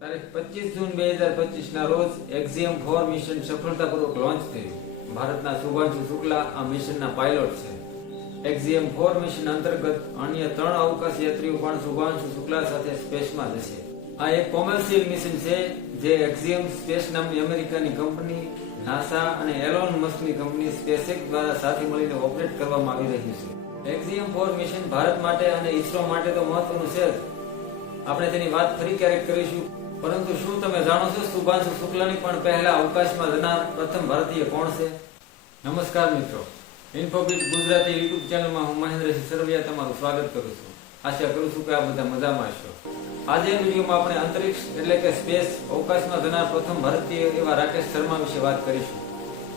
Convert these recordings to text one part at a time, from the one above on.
તારીખ 25 જૂન 2025 ના રોજ એક્ઝિયમ-4 મિશન સફળતાપૂર્વક લોન્ચ થયું. ભારતના શુભાંશુ શુક્લા આ મિશનના પાયલોટ છે. એક્ઝિયમ-4 મિશન અંતર્ગત અન્ય 3 અવકાશ યાત્રીઓ પણ શુભાંશુ શુક્લા સાથે સ્પેસમાં જશે. આ એક કોમર્શિયલ મિશન છે જે એક્ઝિયમ સ્પેસ નામની અમેરિકાની કંપની, નાસા અને એલોન મસ્કની કંપની સ્પેસએક્સ દ્વારા સાથે મળીને ઓપરેટ કરવામાં આવી રહ્યું છે. એક્ઝિયમ-4 મિશન ભારત માટે અને ઇસરો માટે તો મહત્વનું છે જ. આપણે તેની વાત ફરી ક્યારેક કરીશું. પરંતુ શું તમે જાણો છો શુભાંશુ શુક્લાની પણ પહેલા અવકાશમાં જનાર પ્રથમ ભારતીય કોણ છે? નમસ્કાર મિત્રો, ઇન્ફોબીટ ગુજરાતી યુટ્યુબ ચેનલમાં હું મહેન્દ્રસિંહ સરવૈયા તમારું સ્વાગત કરું છું. આશા કરું છું કે આ બધા મજામાં હશો. આજે વિડીયોમાં આપણે અંતરિક્ષ એટલે કે સ્પેસ અવકાશમાં જનાર પ્રથમ ભારતીય એવા રાકેશ શર્મા વિશે વાત કરીશું.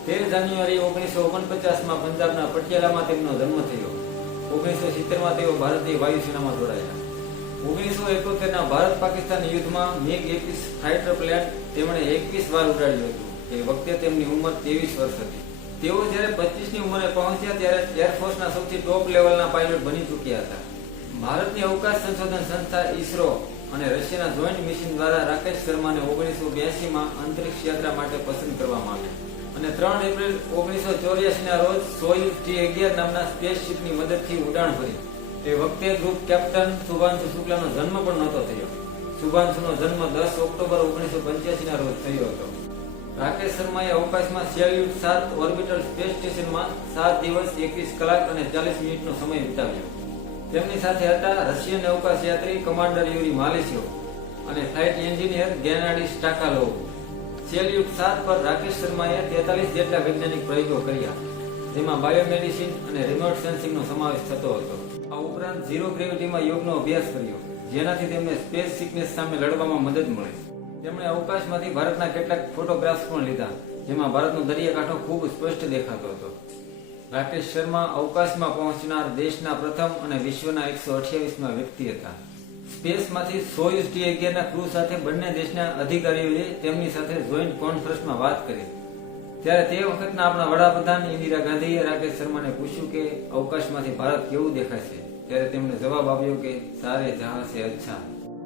13 જાન્યુઆરી 1949માં પંજાબના પટિયાલામાં તેમનો જન્મ થયો. 1970માં તેઓ ભારતીય વાયુસેનામાં જોડાયા. 1971ના ભારત પાકિસ્તાન યુદ્ધમાં MiG-21 ફાઇટર પ્લેન તેમણે 21 વાર ઉડાડ્યું હતું. એ વખતે તેમની ઉંમર 23 વર્ષ હતી. તેઓ જ્યારે 25ની ઉંમરે પહોંચ્યા ત્યારે એરફોર્સના સૌથી ટોપ લેવલના પાયલોટ બની ચૂક્યા હતા. ભારતની અવકાશ સંશોધન સંસ્થા ઇસરો અને રશિયાના જોઈન્ટ મિશન દ્વારા રાકેશ શર્માને 1982માં અંતરિક્ષ યાત્રા માટે પસંદ કરવામાં આવ્યા અને 3 એપ્રિલ 1984ના રોજ સોયુઝ T-11 નામના સ્પેસશિપની મદદથી ઉડાણ ભરી. તે વખતે ગ્રુપ કેપ્ટન શુભાંશુ શુક્લાનો જન્મ પણ નહોતો થયો. શુભાંશુનો જન્મ 10 ઓક્ટોબર 1985ના રોજ થયો હતો. રાકેશ શર્માએ અવકાશમાં સેલ્યુટ 7 ઓર્બિટલ સ્પેસ સ્ટેશનમાં 7 દિવસ 21 કલાક અને 40 મિનિટનો સમય વિતાવ્યો. તેમની સાથે હતા રશિયન અવકાશ યાત્રી કમાન્ડર યુરી માલેશિયો અને ફ્લાઇટ એન્જિનિયર ગેનાડી સ્ટાકાલોવ. સેલ્યુટ 7 પર રાકેશ શર્માએ 43 જેટલા વૈજ્ઞાનિક પ્રયોગો કર્યા, જેમાં બાયોમેડિસિન અને રિમોટ સેન્સિંગનો સમાવેશ થતો હતો. આ ઉપરાંત ઝીરો ગ્રેવિટીમાં યોગનો અભ્યાસ કર્યો, જેનાથી તેમને સ્પેસ સિકનેસ સામે લડવામાં મદદ મળે. તેમણે અવકાશમાંથી ભારતના કેટલાક ફોટોગ્રાફ્સ પણ લીધા, જેમાં ભારતનો દરિયાકાંઠો ખૂબ સ્પષ્ટ દેખાતો હતો. રાકેશ શર્મા અવકાશમાં પહોંચનાર દેશના પ્રથમ અને વિશ્વના 128માં વ્યક્તિ હતા. સ્પેસમાંથી સોયુઝ T-11ના ક્રૂ સાથે બંને દેશના અધિકારીઓએ તેમની સાથે જોઈન્ટ કોન્ફરન્સમાં વાત કરી. ત્યારે તે વખતના આપણા વડાપ્રધાન ઇન્દિરા ગાંધીએ રાકેશ શર્માને પૂછ્યું કે અવકાશમાંથી ભારત કેવું દેખાશે. ત્યારે તેમણે જવાબ આપ્યો કે સારે જહાં સે અચ્છા.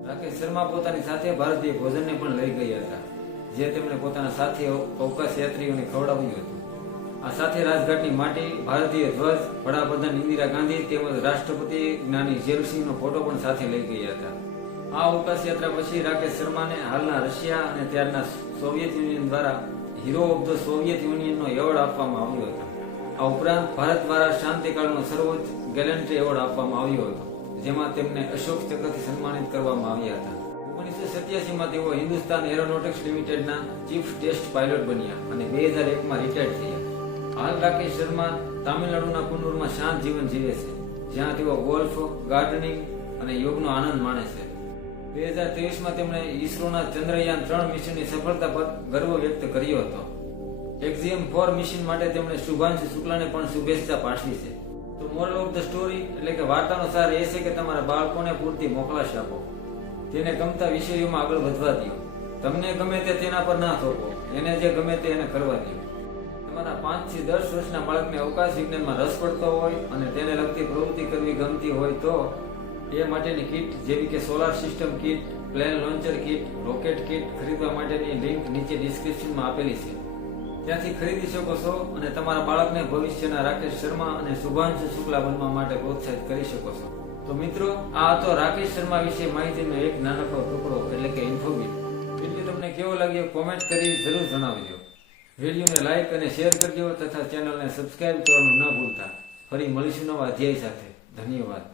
રાકેશ શર્મા પોતાની સાથે ભારતીય ભોજનને પણ લઈ ગયા હતા, જે તેમણે પોતાના સાથી અવકાશ યાત્રીઓને ખવડાવ્યું હતું. આ સાથે રાજઘાટની માટી, ભારતીય ધ્વજ, વડાપ્રધાન ઇન્દિરા ગાંધી તેમજ રાષ્ટ્રપતિ જ્ઞાની ઝેલસિંહનો ફોટો પણ સાથે લઈ ગયા હતા. આ અવકાશ યાત્રા પછી રાકેશ શર્માને હાલના રશિયા અને ત્યારના સોવિયત યુનિયન દ્વારા હીરો ઓફ ધ સોવિયત યુનિયનનો એવોર્ડ આપવામાં આવ્યો હતો. આ ઉપરાંત ભારત દ્વારા શાંતિકાળનો સર્વોચ્ચ ગેલેન્ટ્રી એવોર્ડ આપવામાં આવ્યો હતો, જેમાં તેમને અશોક ચક્રથી સન્માનિત કરવામાં આવ્યા હતા. 1987માં તેઓ હિન્દુસ્તાન એરોનોટિક્સ લિમિટેડના ચીફ ટેસ્ટ પાયલોટ બન્યા અને 2001માં રિટાયર્ડ થયા. હાલ રાકેશ શર્મા તામિલનાડુના કુન્નુરમાં શાંત જીવન જીવે છે, જ્યાં તેઓ ગોલ્ફ, ગાર્ડનિંગ અને યોગનો આનંદ માણે છે. 2023માં તેમણે ઇસરોના ચંદ્રયાન 3 મિશનની સફળતા પર ગર્વ વ્યક્ત કર્યો હતો. એક્ઝિયમ-4 મિશન માટે તેમણે શુભાંશુ શુક્લાને પણ શુભેચ્છા પાઠવી છે. તો મોરલ ઓફ ધ સ્ટોરી એટલે કે વાર્તાનો સાર એ છે કે તમારા બાળકોને પૂરતી મોકલાશ આપો, તેને ગમતા વિષયોમાં આગળ વધવા દો. તમને ગમે તે તેના પર ના થોપો, એને જે ગમે તે એને કરવા દો. તમારા 5 થી 10 વર્ષના બાળકને અવકાશ વિજ્ઞાનમાં રસ પડતો હોય અને તેને લગતી પ્રવૃત્તિ કરવી ગમતી હોય તો એ માટેની કીટ જેવી કે solar system kit, plane launcher kit, rocket kit ખરીદવા માટેની લિંક નીચે ડિસ્ક્રિપ્શનમાં આપેલી છે, ત્યાંથી ખરીદી શકો છો અને તમારા બાળકને ભવિષ્યના રાકેશ શર્મા અને શુભાંશુ શુક્લા બનવા માટે પ્રોત્સાહિત કરી શકો છો. તો મિત્રો, આ હતો રાકેશ શર્મા વિશે માહિતીનો એક નાનકડો ટુકડો એટલે કે ઇન્ફોબીટ. વિડીયો તમને કેવો લાગ્યો કોમેન્ટ કરી જરૂર જણાવજો. વિડીયોને લાઇક અને શેર કરજો તથા ચેનલને સબસ્ક્રાઇબ કરવાનું ન ભૂલતા. ફરી મળીશું નવા અધ્યાય સાથે. ધન્યવાદ.